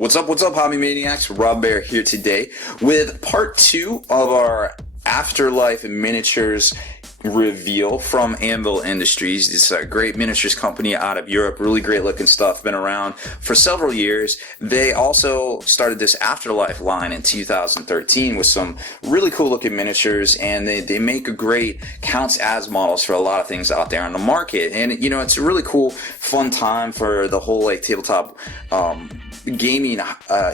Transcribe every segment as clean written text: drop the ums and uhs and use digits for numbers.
What's up, Hobby Maniacs? Rob Bear here today with part 2 of our Afterlife Miniatures reveal from Anvil Industries. It's a great miniatures company out of Europe, really great looking stuff, been around for several years. They also started this Afterlife line in 2013 with some really cool looking miniatures, and they make a great counts as models for a lot of things out there on the market. And you know, it's a really cool, fun time for the whole like tabletop gaming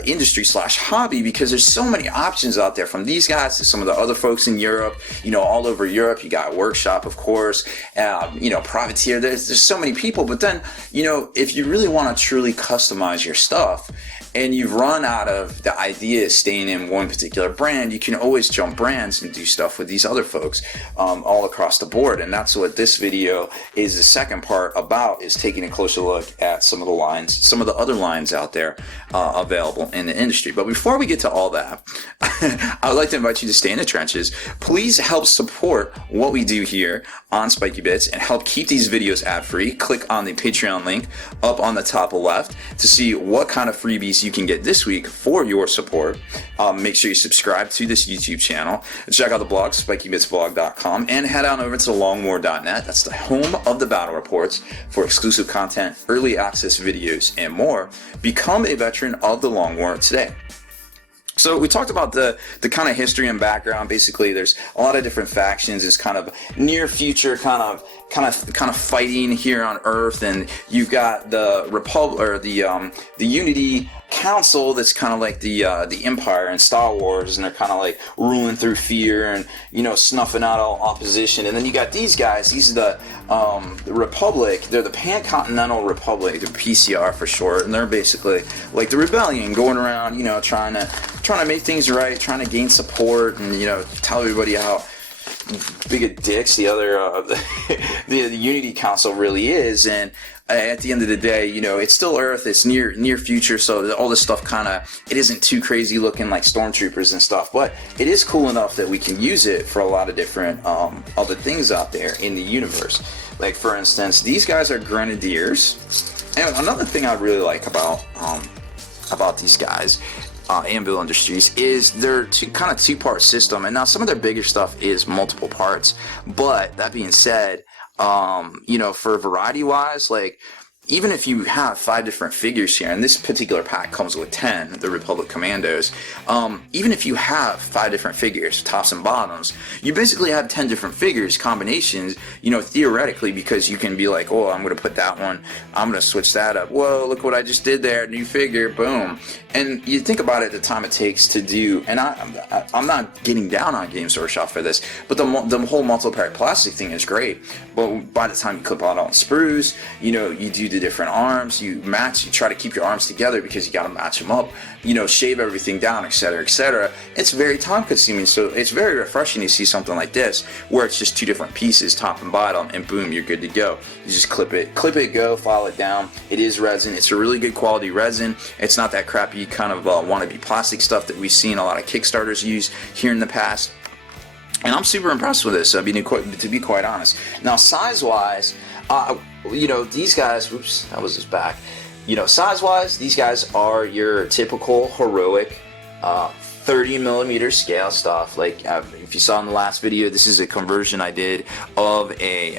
industry / hobby, because there's so many options out there from these guys to some of the other folks in Europe. You know, all over Europe, you got Workshop, of course, you know, Privateer. There's so many people. But then, you know, if you really want to truly customize your stuff and you've run out of the idea of staying in one particular brand, you can always jump brands and do stuff with these other folks all across the board. And that's what this video is the second part about, is taking a closer look at some of the lines, some of the other lines out there available in the industry. But before we get to all that, I would like to invite you to stay in the trenches. Please help support what we do here on Spiky Bits and help keep these videos ad-free. Click on the Patreon link up on the top left to see what kind of freebies you can get this week for your support. Make sure you subscribe to this YouTube channel. Check out the blog, spikybitsblog.com, and head on over to longwar.net. That's the home of the battle reports for exclusive content, early access videos, and more. Become a veteran of the Long War today. So we talked about the kind of history and background. Basically, there's a lot of different factions. It's kind of near future kind of fighting here on Earth, and you've got the Republic, or the Unity Council, that's kind of like the Empire in Star Wars, and they're kind of like ruling through fear and, you know, snuffing out all opposition. And then you got these guys. These are the Republic. They're the Pan-Continental Republic, the PCR for short, and they're basically like the rebellion, going around, you know, trying to make things right, trying to gain support, and, you know, tell everybody how big a dicks the other the Unity Council really is. And at the end of the day, you know, it's still Earth, it's near future, so all this stuff it isn't too crazy looking like stormtroopers and stuff, but it is cool enough that we can use it for a lot of different other things out there in the universe. Like, for instance, these guys are Grenadiers. And another thing I really like about these guys, Anvil Industries, is their two-part system. And now some of their bigger stuff is multiple parts, but that being said, you know, for variety wise, like, even if you have 5 different figures here, and this particular pack comes with 10, the Republic Commandos, even if you have 5 different figures, tops and bottoms, you basically have 10 different figures, combinations, you know, theoretically, because you can be like, oh, I'm going to put that one, I'm going to switch that up, whoa, look what I just did there, new figure, boom. And you think about it, the time it takes to do, and I'm not getting down on Games Workshop for this, but the whole multi-pack plastic thing is great, but by the time you clip out all the sprues, you know, you do the different arms, you try to keep your arms together because you got to match them up, you know, shave everything down, etc., etc. It's very time consuming, so it's very refreshing to see something like this where it's just 2 different pieces, top and bottom, and boom, you're good to go. You just clip it, go, file it down. It is resin. It's a really good quality resin. It's not that crappy kind of wannabe plastic stuff that we've seen a lot of Kickstarters use here in the past. And I'm super impressed with this, to be quite honest. Now, size-wise, you know, these guys, oops, that was his back. You know, size-wise, these guys are your typical heroic 30mm scale stuff. Like, if you saw in the last video, this is a conversion I did of a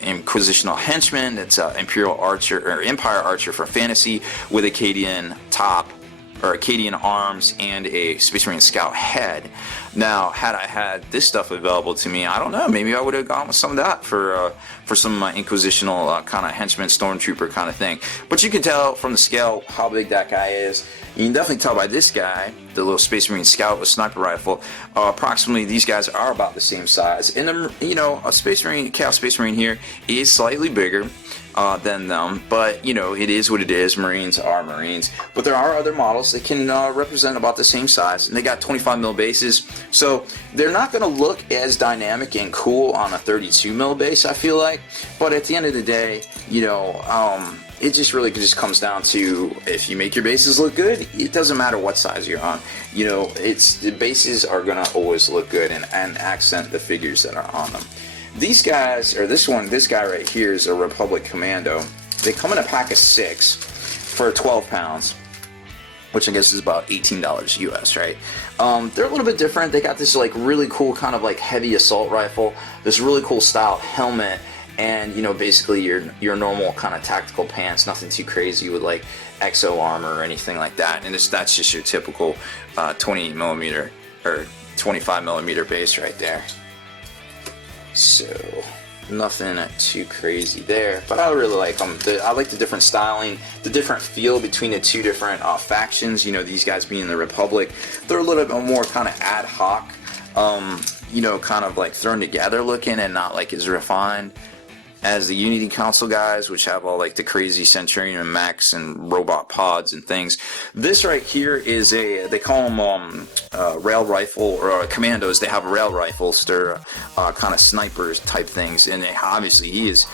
Inquisitional henchman. It's an Imperial Archer, or Empire Archer for fantasy, with Acadian top, or Acadian arms, and a Space Marine Scout head. Now, had I had this stuff available to me, I don't know, maybe I would have gone with some of that for some Inquisitional kind of henchman, stormtrooper kind of thing. But you can tell from the scale how big that guy is. You can definitely tell by this guy, the little Space Marine Scout with sniper rifle. Approximately, these guys are about the same size. And then, you know, a Space Marine, Chaos Space Marine here is slightly bigger than them, but you know, it is what it is. Marines are Marines. But there are other models that can represent about the same size, and they got 25mm bases, so they're not going to look as dynamic and cool on a 32mm base, I feel like. But at the end of the day, you know, it just really just comes down to, if you make your bases look good, it doesn't matter what size you're on. You know, the bases are going to always look good and accent the figures that are on them. These guys, or this guy right here is a Republic Commando. They come in a pack of 6 for 12 pounds. which I guess is about $18 US, right? They're a little bit different. They got this like really cool kind of like heavy assault rifle, this really cool style helmet, and you know, basically your normal kind of tactical pants, nothing too crazy with like exo armor or anything like that. And that's just your typical 28 millimeter or 25 millimeter base right there. So nothing too crazy there, but I really like them. I like the different styling, the different feel between the two different factions. You know, these guys being the Republic, they're a little bit more kind of ad hoc, you know, kind of like thrown together looking and not like as refined as the Unity Council guys, which have all like the crazy Centurion mechs and robot pods and things. This right here is they call them rail rifle or commandos. They have rail rifles. They're kind of snipers type things, and obviously he is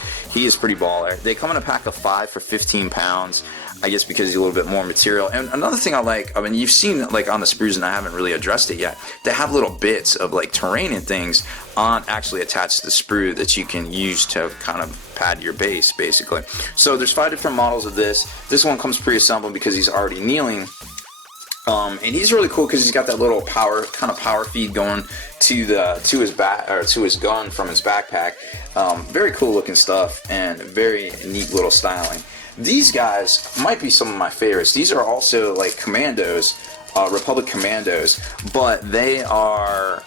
pretty baller. They come in a pack of 5 for 15 pounds. I guess because he's a little bit more material. And another thing I like, I mean, you've seen like on the sprues, and I haven't really addressed it yet, they have little bits of like terrain and things on actually attached to the sprue that you can use to kind of pad your base, basically. So there's 5 different models of this. This one comes pre-assembled because he's already kneeling. And he's really cool because he's got that little power feed going to his back, or to his gun from his backpack. Very cool looking stuff and very neat little styling. These guys might be some of my favorites. These are also like commandos, Republic commandos, but they are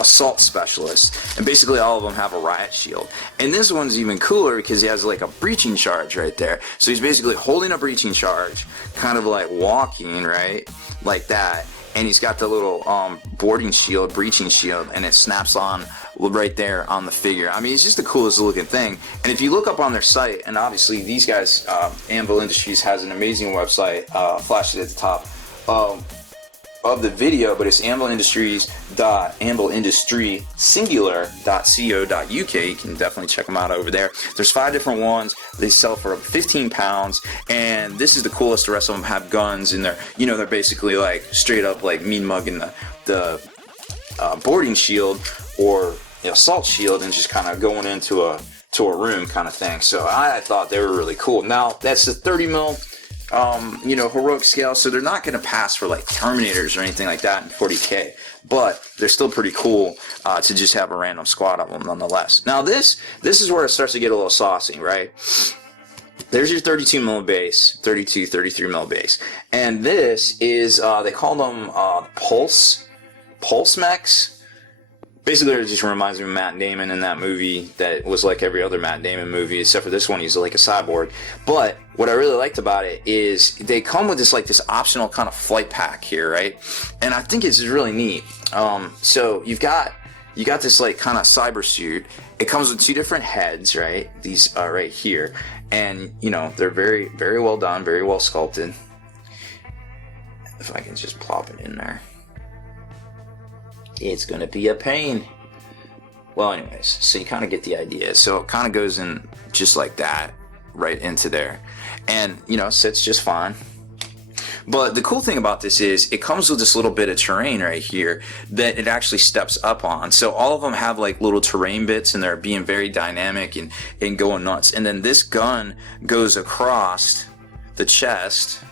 assault specialists, and basically all of them have a riot shield. And this one's even cooler because he has like a breaching charge right there. So he's basically holding a breaching charge, kind of like walking, right, like that. And he's got the little boarding shield, breaching shield, and it snaps on right there on the figure. I mean, it's just the coolest looking thing. And if you look up on their site, and obviously these guys, Anvil Industries has an amazing website, flashed it at the top of the video, but it's anvilindustry.co.uk. You can definitely check them out over there. There's 5 different ones. They sell for 15 pounds, and this is the coolest. The rest of them have guns, and they're basically like straight up like mean mugging the boarding shield or assault shield and just kind of going into a room kind of thing. So I thought they were really cool. Now that's the 30 mil heroic scale, so they're not going to pass for like Terminators or anything like that in 40K, but they're still pretty cool to just have a random squad of them nonetheless. Now this is where it starts to get a little saucy, right? There's your 32 mil base, 33 mil base, and this is they call them pulse mechs. Basically, it just reminds me of Matt Damon in that movie that was like every other Matt Damon movie, except for this one, he's like a cyborg. But what I really liked about it is they come with this optional kind of flight pack here, right? And I think it's really neat. So you got this like kind of cyber suit. It comes with 2 different heads, right? These are right here, and they're very, very well done, very well sculpted. If I can just plop it in there. It's going to be a pain. Well, anyways, so you kind of get the idea. So it kind of goes in just like that, right into there. And, sits just fine. But the cool thing about this is it comes with this little bit of terrain right here that it actually steps up on. So all of them have like little terrain bits, and they're being very dynamic and going nuts. And then this gun goes across the chest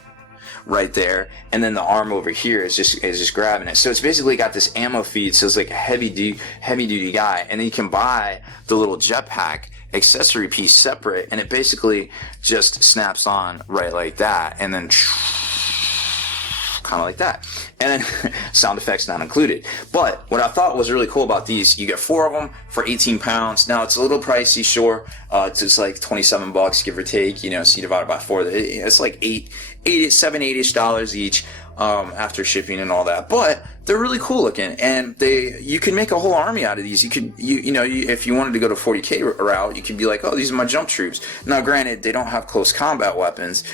right there, and then the arm over here is just grabbing it. So it's basically got this ammo feed, so it's like a heavy duty guy. And then you can buy the little jetpack accessory piece separate, and it basically just snaps on right like that, and then kind of like that. And then sound effects not included. But what I thought was really cool about these, you get 4 of them for 18 pounds. Now it's a little pricey, sure. It's just like $27 give or take, so you divide it by 4. It's like $7-8ish each after shipping and all that. But they're really cool looking, and you can make a whole army out of these. You could, if you wanted to go to 40K route, you could be like, oh, these are my jump troops. Now, granted, they don't have close combat weapons.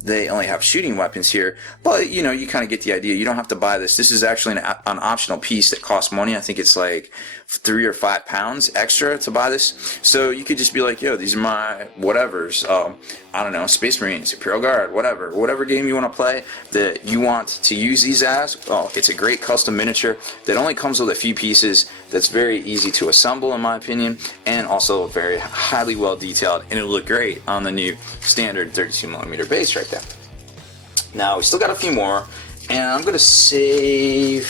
They only have shooting weapons here, but you kind of get the idea. You don't have to buy this. This is actually an optional piece that costs money. I think it's like 3 or 5 pounds extra to buy this. So you could just be like, yo, these are my whatevers. I don't know, Space Marines, Imperial Guard, whatever game you want to play that you want to use these as. Oh, it's a great custom miniature that only comes with a few pieces. That's very easy to assemble, in my opinion, and also very highly well detailed, and it'll look great on the new standard 32mm base right there. Now we still got a few more, and I'm gonna save.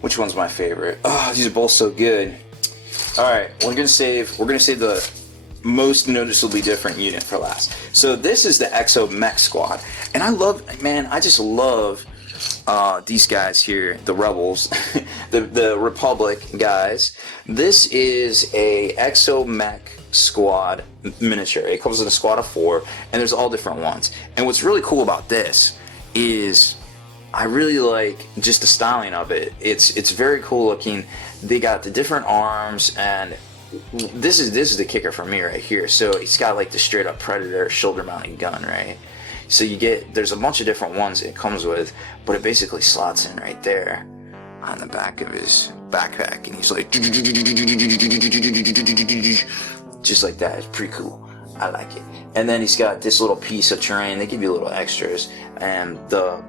Which one's my favorite? Oh, these are both so good. All right, we're gonna save the most noticeably different unit for last. So this is the EXO Mech Squad, and I just love these guys here, the Rebels, the Republic guys. This is a EXO Mech Squad miniature. It comes in a squad of 4, and there's all different ones. And what's really cool about this is I really like just the styling of it. It's very cool looking. They got the different arms, and this is the kicker for me right here. So it's got like the straight up Predator shoulder mounted gun, right? So there's a bunch of different ones it comes with, but it basically slots in right there on the back of his backpack, and he's like just like that. It's pretty cool. I like it. And then he's got this little piece of terrain. They give you little extras, and the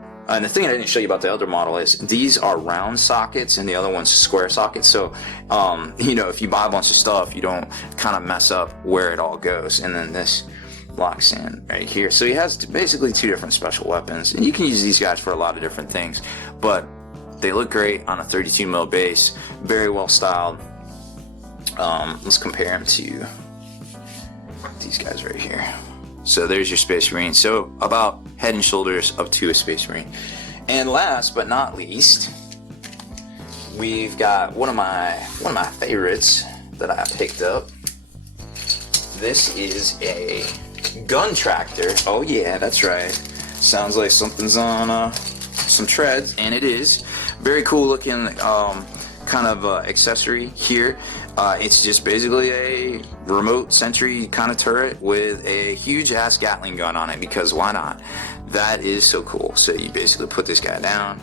thing I didn't show you about the other model is these are round sockets and the other one's square sockets. So, if you buy a bunch of stuff, you don't kind of mess up where it all goes. And then this locks in right here. So he has basically 2 different special weapons, and you can use these guys for a lot of different things. But they look great on a 32 mil base, very well styled. Let's compare them to these guys right here. So there's your Space Marine. So about head and shoulders up to a Space Marine. And last but not least, we've got one of my favorites that I picked up. This is a gun tractor. Oh yeah, that's right. Sounds like something's on some treads, and it is. Very cool looking kind of accessory here. It's just basically a remote sentry kind of turret with a huge ass Gatling gun on it, because why not? That is so cool. So you basically put this guy down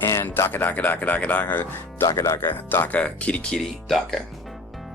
and daka daka daka daka daka daka daka daka kitty kitty daka.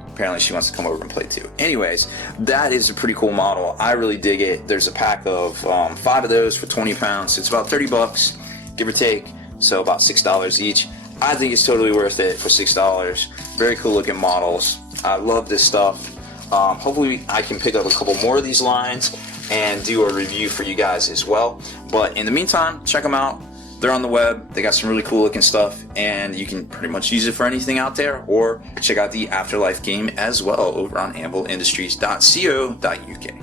Apparently she wants to come over and play too. Anyways, that is a pretty cool model. I really dig it. There's a pack of 5 of those for 20 pounds. It's about 30 bucks, give or take. So about $6 each. I think it's totally worth it for $6. Very cool looking models. I love this stuff. Hopefully I can pick up a couple more of these lines and do a review for you guys as well. But in the meantime, check them out. They're on the web. They got some really cool looking stuff, and you can pretty much use it for anything out there, or check out the Afterlife game as well over on anvilindustries.co.uk.